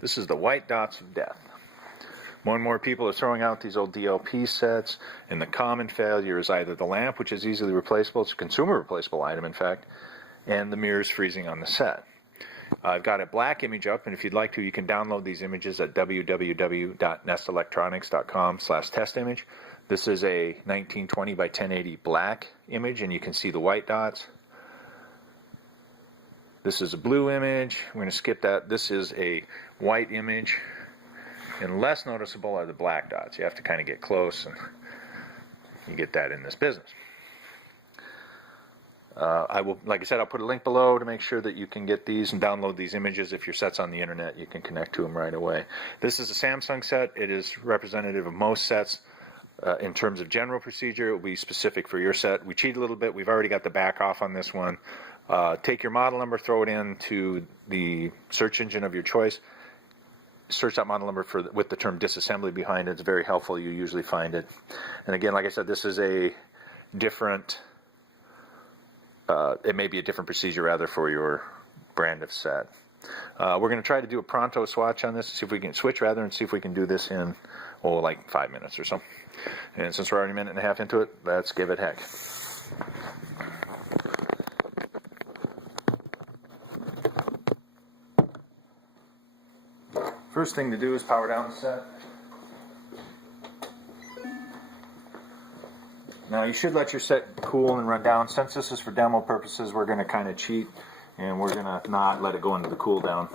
This is the white dots of death. More and more people are throwing out these old DLP sets, and the common failure is either the lamp, which is easily replaceable, it's a consumer replaceable item in fact, and the mirrors freezing on the set. I've got a black image up, and if you'd like to, you can download these images at www.nesselectronics.com/testimage. This is a 1920 by 1080 black image, and you can see the white dots. This is a blue image. We're going to skip that. This is a white image, and less noticeable are the black dots. You have to kind of get close, and you get that in this business. Like I said, I'll put a link below to make sure that you can get these and download these images. If your set's on the internet, you can connect to them right away. This is a Samsung set. It is representative of most sets. In terms of general procedure, it will be specific for your set. We cheat a little bit. We've already got the back off on this one. Take your model number, throw it into the search engine of your choice. Search that model number with the term disassembly behind it. It's very helpful. You usually find it. And again, like I said, this is a different... it may be a different procedure rather for your brand of set. We're going to try to do a pronto swatch on this, see if we can switch rather, and see if we can do this in, like 5 minutes or so. And since we're already a minute and a half into it, let's give it heck. First thing to do is power down the set. Now you should let your set cool and run down. Since this is for demo purposes, we're going to kind of cheat, and we're going to not let it go into the cool down.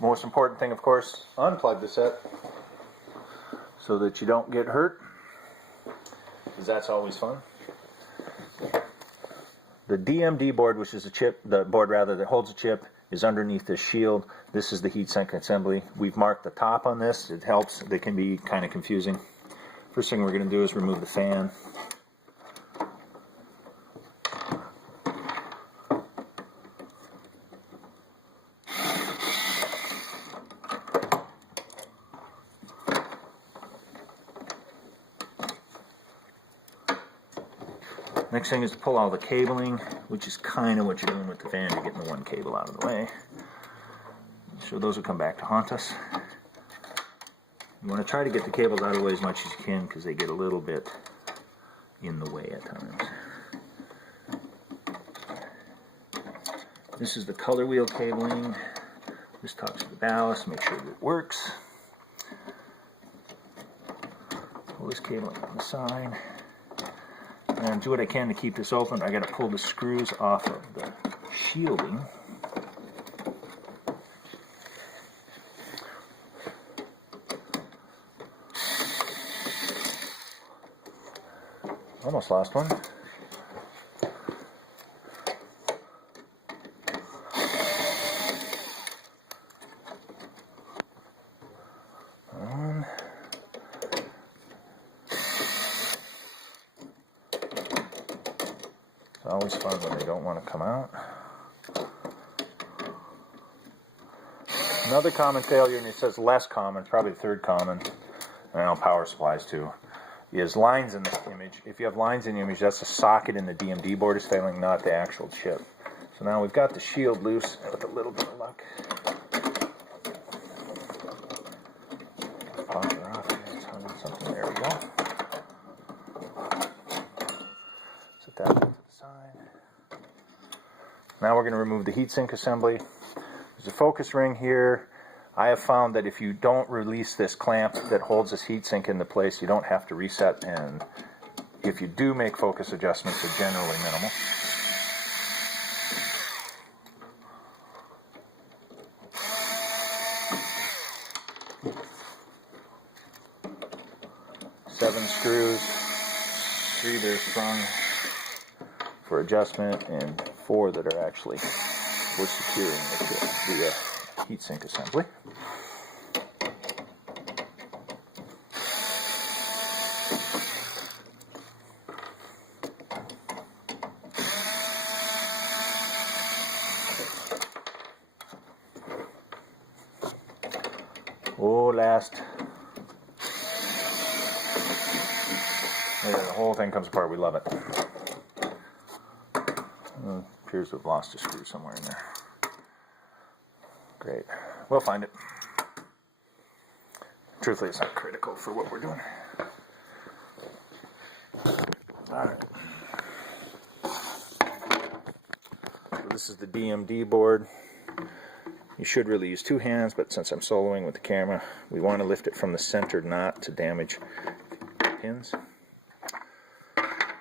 Most important thing, of course, unplug the set so that you don't get hurt, because that's always fun. The DMD board, which is the board that holds the chip, is underneath this shield. This is the heatsink assembly. We've marked the top on this. It helps. They can be kind of confusing. First thing we're going to do is remove the fan. Next thing is to pull all the cabling, which is kind of what you're doing with the fan. You're getting the one cable out of the way. So those will come back to haunt us. You want to try to get the cables out of the way as much as you can, because they get a little bit in the way at times. This is the color wheel cabling. This talks to the ballast, make sure that it works. Pull this cabling on the side. And do what I can to keep this open. I got to pull the screws off of the shielding. Almost lost one. It's always fun when they don't want to come out. Another common failure, and it says less common, probably the third common, and power supplies too, is lines in this image. If you have lines in the image, that's the socket in the DMD board is failing, not the actual chip. So now we've got the shield loose with a little bit of luck. Pop her off here. Something. There we go. Set that to the side. Now we're going to remove the heatsink assembly. There's a focus ring here. I have found that if you don't release this clamp that holds this heatsink into place, you don't have to reset, and if you do make focus adjustments, they're generally minimal. Seven screws, 3 that are sprung for adjustment, and 4 that are actually for securing the heatsink assembly. Last. There, the whole thing comes apart. We love it. Appears to have lost a screw somewhere in there. Great. We'll find it. Truthfully, it's not critical for what we're doing. Alright. So this is the DMD board. You should really use two hands, but since I'm soloing with the camera, we want to lift it from the center not to damage pins.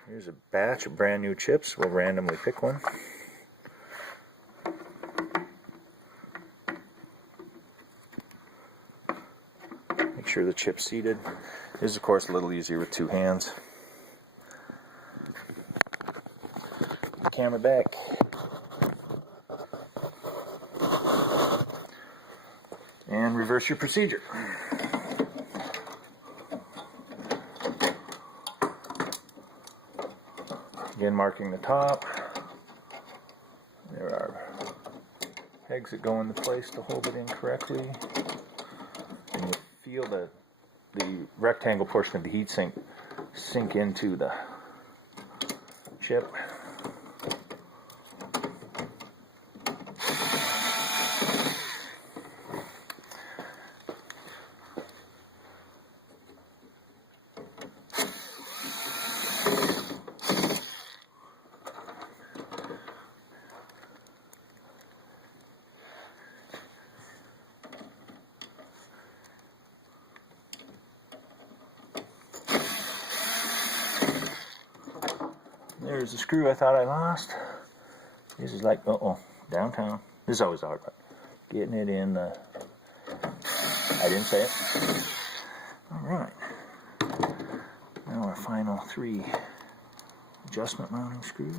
Here's a batch of brand new chips. We'll randomly pick one. Make sure the chip's seated. This is, of course, a little easier with two hands. Camera back. And reverse your procedure. Again, marking the top. There are pegs that go into place to hold it in correctly. And you feel the rectangle portion of the heatsink sink into the chip. There's the screw I thought I lost. This is like, downtown. This is always hard, but getting it in the... I didn't say it. Alright. Now our final three adjustment mounting screws.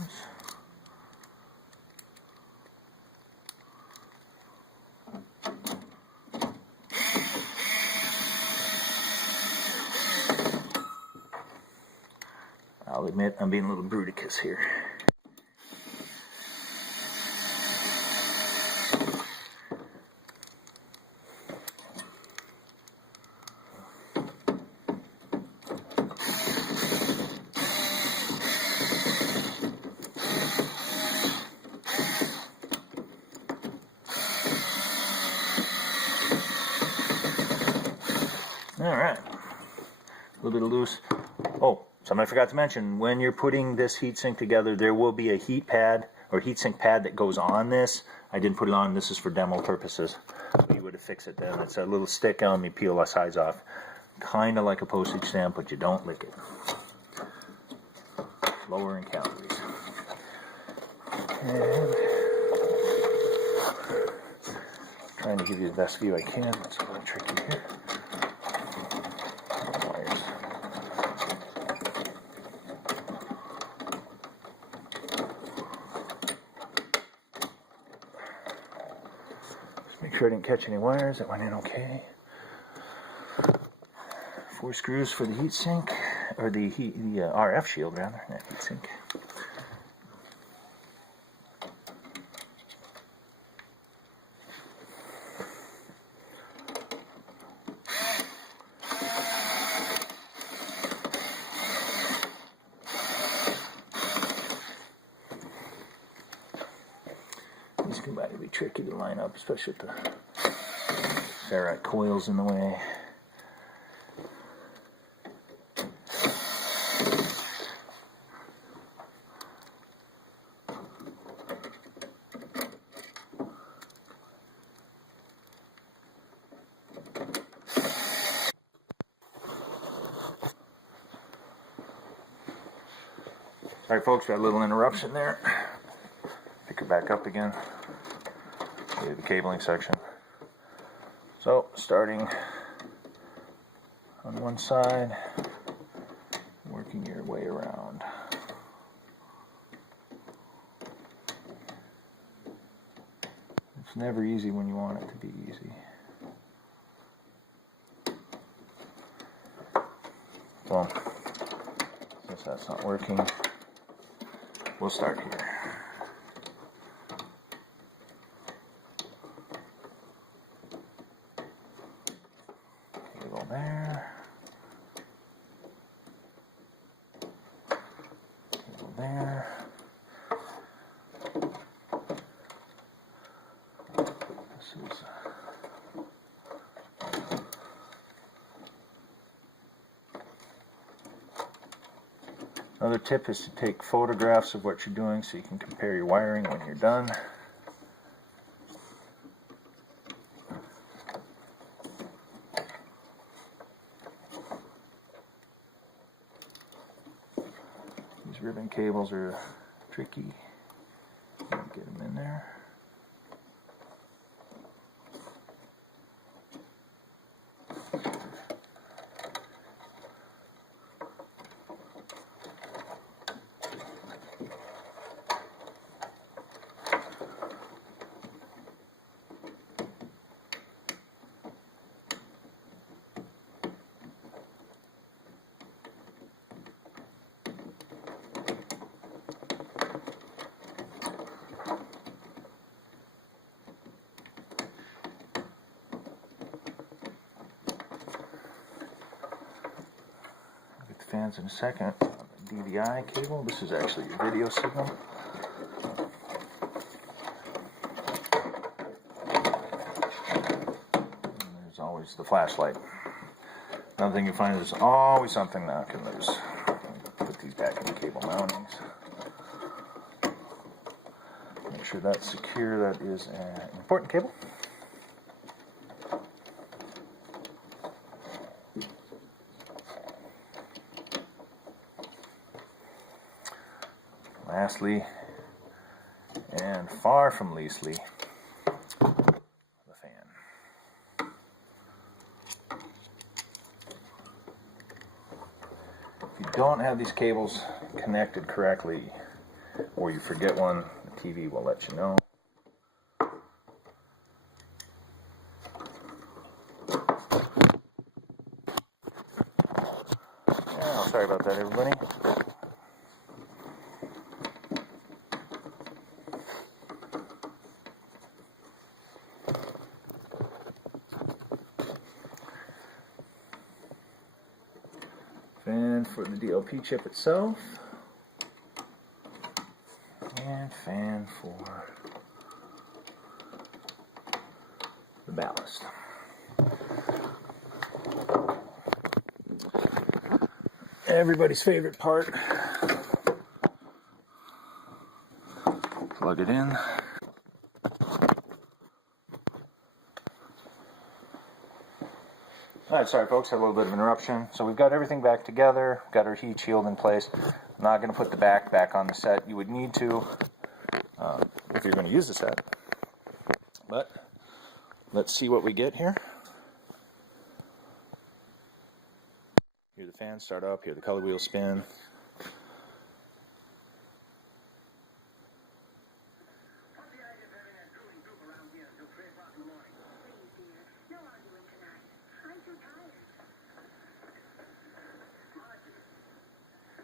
I'll admit I'm being a little bruticus here. Alright. A little bit of loose. Oh, something I forgot to mention, when you're putting this heatsink together, there will be a heat pad or heatsink pad that goes on this. I didn't put it on, this is for demo purposes. You would have fixed it then. It's a little stick on, you peel the sides off. Kind of like a postage stamp, but you don't lick it. Lower in calories. And trying to give you the best view I can. It's a little tricky here. Make sure I didn't catch any wires. That went in okay. 4 screws for the heatsink, or the RF shield rather, not heatsink. These can be tricky to line up, especially with the ferrite coils in the way. Alright folks, got a little interruption there. Pick it back up again. The cabling section. So, starting on one side, working your way around. It's never easy when you want it to be easy. So, since that's not working, we'll start here. Go there. Go there. This is Another tip is to take photographs of what you're doing so you can compare your wiring when you're done. These ribbon cables are tricky. Get them in there. Fans in a second. DVI cable. This is actually your video signal. And there's always the flashlight. Another thing you find is there's always something knocking loose. Put these back in the cable mountings. Make sure that's secure. That is an important cable. Lastly, and far from leastly, the fan. If you don't have these cables connected correctly, or you forget one, the TV will let you know. Yeah, sorry about that, everybody. Fan for the DLP chip itself, and fan for the ballast. Everybody's favorite part. Plug it in. Alright, sorry folks, had a little bit of interruption. So we've got everything back together, got our heat shield in place. I'm not going to put the back on the set. You would need to if you're going to use the set. But let's see what we get here. Hear the fan start up, hear the color wheel spin.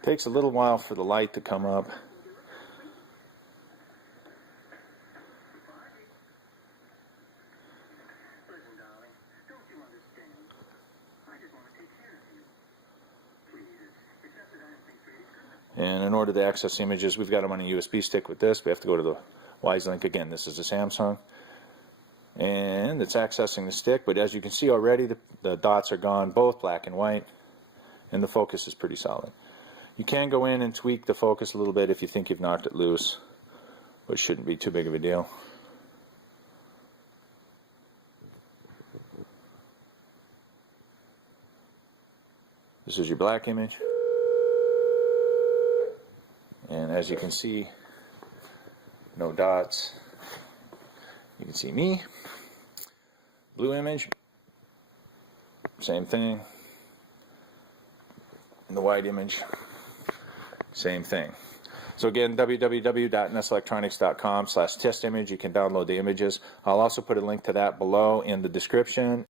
Takes a little while for the light to come up. And in order to access images, we've got them on a USB stick with this. We have to go to the Wise link again. This is a Samsung. And it's accessing the stick, but as you can see already, the dots are gone, both black and white, and the focus is pretty solid. You can go in and tweak the focus a little bit if you think you've knocked it loose, but it shouldn't be too big of a deal. This is your black image. And as you can see, no dots. You can see me. Blue image, same thing. And the white image, same thing. So again, www.nesselectronics.com/testimage. You can download the images. I'll also put a link to that below in the description.